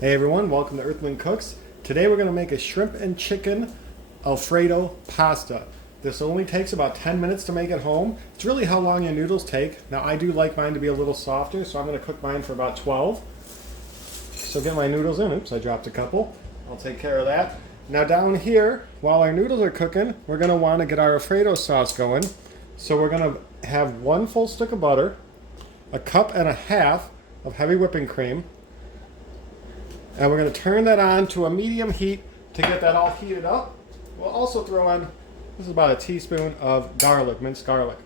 Hey everyone, welcome to Earthling Cooks. Today we're going to make a shrimp and chicken Alfredo pasta. This only takes about 10 minutes to make at home. It's really how long your noodles take. Now I do like mine to be a little softer, so I'm going to cook mine for about 12. So get my noodles in. Oops, I dropped a couple. I'll take care of that. Now down here, while our noodles are cooking, we're going to want to get our Alfredo sauce going. So we're going to have 1 full stick of butter, 1.5 cups of heavy whipping cream, and we're going to turn that on to a medium heat to get that all heated up. We'll also throw in, this is about a teaspoon of garlic, minced garlic.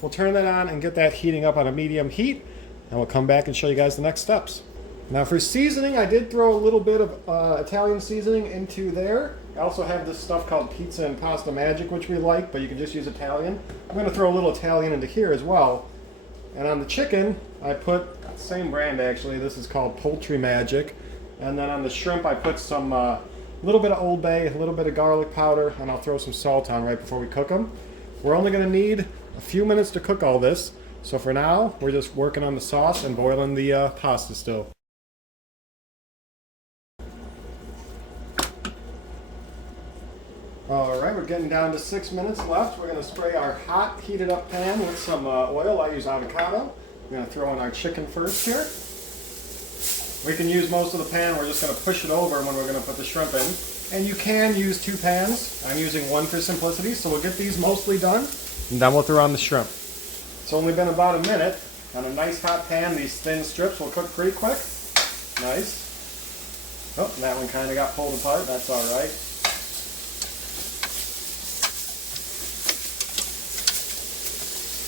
We'll turn that on and get that heating up on a medium heat, and we'll come back and show you guys the next steps. Now for seasoning, I did throw a little bit of Italian seasoning into there. I also have this stuff called Pizza and Pasta Magic, which we like, but you can just use Italian. I'm going to throw a little Italian into here as well. And on the chicken, I put, same brand actually, this is called Poultry Magic. And then on the shrimp, I put some little bit of Old Bay, a little bit of garlic powder, and I'll throw some salt on right before we cook them. We're only going to need a few minutes to cook all this. So for now, we're just working on the sauce and boiling the pasta still. Alright, we're getting down to 6 minutes left. We're going to spray our hot, heated up pan with some oil. I use avocado. We're going to throw in our chicken first here. We can use most of the pan. We're just going to push it over when we're going to put the shrimp in. And you can use 2 pans. I'm using 1 for simplicity, so we'll get these mostly done, and then we'll throw on the shrimp. It's only been about a minute. On a nice hot pan, these thin strips will cook pretty quick. Nice. Oh, that one kind of got pulled apart. That's all right.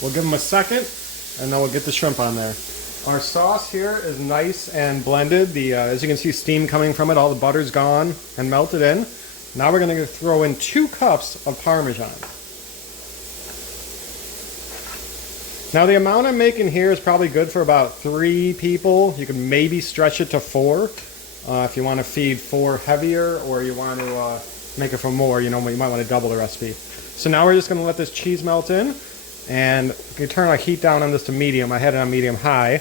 We'll give them a second, and then we'll get the shrimp on there. Our sauce here is nice and blended. As you can see, steam coming from it. All the butter's gone and melted in. Now we're going to throw in 2 cups of Parmesan. Now the amount I'm making here is probably good for about 3 people. You can maybe stretch it to 4 if you want to feed 4 heavier, or you want to make it for more. You know, you might want to double the recipe. So now we're just going to let this cheese melt in. And we can turn our heat down on this to medium. I had it on medium high.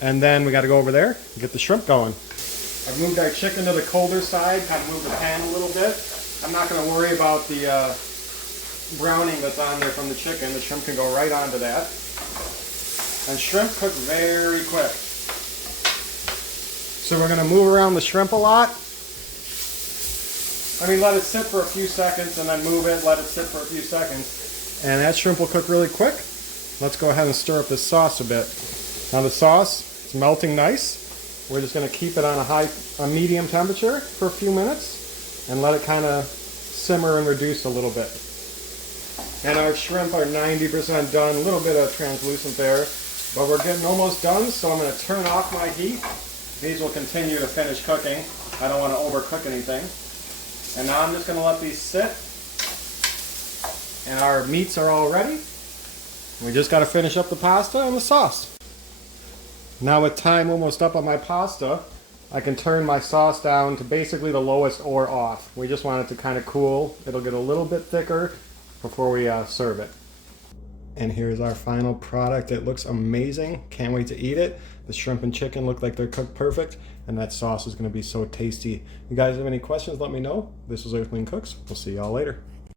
And then we got to go over there and get the shrimp going. I've moved our chicken to the colder side, kind of moved the pan a little bit. I'm not going to worry about the browning that's on there from the chicken. The shrimp can go right onto that. And shrimp cook very quick. So we're going to move around the shrimp a lot. I mean, let it sit for a few seconds and then move it, let it sit for a few seconds. And that shrimp will cook really quick. Let's go ahead and stir up this sauce a bit. Now the sauce is melting nice. We're just going to keep it on a medium temperature for a few minutes and let it kind of simmer and reduce a little bit. And our shrimp are 90% done. A little bit of translucent there, but we're getting almost done, so I'm going to turn off my heat. These will continue to finish cooking. I don't want to overcook anything. And now I'm just going to let these sit. And our meats are all ready. We just got to finish up the pasta and the sauce. Now with time almost up on my pasta, I can turn my sauce down to basically the lowest or off. We just want it to kind of cool. It'll get a little bit thicker before we serve it. And here's our final product. It looks amazing. Can't wait to eat it. The shrimp and chicken look like they're cooked perfect, and that sauce is going to be so tasty. You guys have any questions, let me know. This was Earthling Cooks. We'll see y'all later.